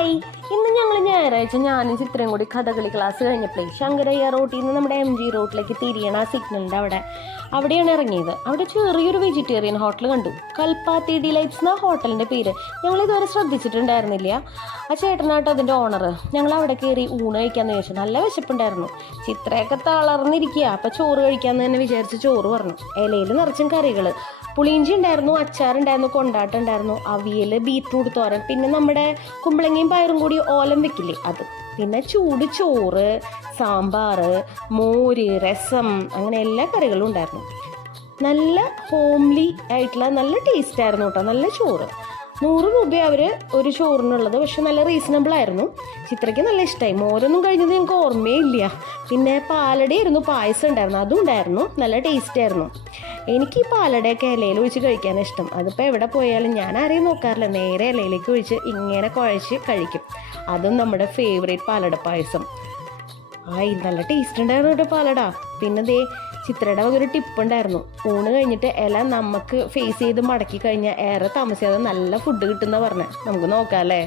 Hi, ഇന്ന് ഞങ്ങൾ ഞായറാഴ്ച ഞാനും ചിത്രയും കൂടി കഥകളി ക്ലാസ് കഴിഞ്ഞപ്പോഴേ ശങ്കരയ്യ റോട്ടിൽ നിന്ന് നമ്മുടെ MG റോട്ടിലേക്ക് തിരിയണ ആ സിഗ്നലിൻ്റെ അവിടെയാണ് ഇറങ്ങിയത്. അവിടെ ചെറിയൊരു വെജിറ്റേറിയൻ ഹോട്ടൽ കണ്ടു. കൽപ്പാത്തി ഡിലൈറ്റ്സ് എന്ന ഹോട്ടലിൻ്റെ പേര്. ഞങ്ങൾ ഇതുവരെ ശ്രദ്ധിച്ചിട്ടുണ്ടായിരുന്നില്ല. ആ ചേട്ടനാട്ടോ അതിൻ്റെ ഓണർ. ഞങ്ങൾ അവിടെ കയറി ഊണ് കഴിക്കാമെന്ന് ചോദിച്ചു. നല്ല വിശപ്പുണ്ടായിരുന്നു. ചിത്രയൊക്കെ തളർന്നിരിക്കുക. അപ്പം ചോറ് കഴിക്കാമെന്ന് തന്നെ വിചാരിച്ച് ചോറ് പറഞ്ഞു. ഇലയിൽ നിറച്ചും കറികൾ, പുളിയിഞ്ചി ഉണ്ടായിരുന്നു, അച്ചാറുണ്ടായിരുന്നു, കൊണ്ടാട്ടുണ്ടായിരുന്നു, അവിയൽ, ബീറ്റ്റൂട്ട് തോരൻ, പിന്നെ നമ്മുടെ കുമ്പളങ്ങയും പയറും കൂടി ഓലം വെക്കില്ലേ അത്, പിന്നെ ചൂട് ചോറ്, സാമ്പാർ, മോര്, രസം, അങ്ങനെ എല്ലാ കറികളും ഉണ്ടായിരുന്നു. നല്ല ഹോംലി ആയിട്ടുള്ള നല്ല ടേസ്റ്റ് ആയിരുന്നു കേട്ടോ. നല്ല ചോറ്. 100 രൂപ അവർ ഒരു ചോറിനുള്ളത്. പക്ഷെ നല്ല റീസണബിൾ ആയിരുന്നു. ചിത്രയ്ക്ക് നല്ല ഇഷ്ടമായി. മോരൊന്നും കഴിഞ്ഞത് ഞങ്ങൾക്ക് ഓർമ്മയില്ല. പിന്നെ പാലട ആയിരുന്നു, പായസം ഉണ്ടായിരുന്നു, അതും ഉണ്ടായിരുന്നു. നല്ല ടേസ്റ്റ് ആയിരുന്നു. എനിക്ക് ഈ പാലടയൊക്കെ ഇലയിൽ ഒഴിച്ച് കഴിക്കാനാണ് ഇഷ്ടം. അതിപ്പോൾ എവിടെ പോയാലും ഞാൻ ആരെയും നോക്കാറില്ല, നേരെ ഇലയിലേക്ക് ഒഴിച്ച് ഇങ്ങനെ കുഴച്ച് കഴിക്കും. അതും നമ്മുടെ ഫേവറേറ്റ് പാലട പായസം. നല്ല ടേസ്റ്റ് ഉണ്ടായിരുന്നു കേട്ടോ പാലട. പിന്നെ ദേ ചിത്രയുടെ ഒരു ടിപ്പ് ഉണ്ടായിരുന്നു. ഊണ് കഴിഞ്ഞിട്ട് ഇല നമുക്ക് ഫേസ് ചെയ്ത് മടക്കി കഴിഞ്ഞാൽ ഏറെ താമസിയാതെ നല്ല ഫുഡ് കിട്ടുന്ന പറഞ്ഞത്. നമുക്ക് നോക്കാം അല്ലേ?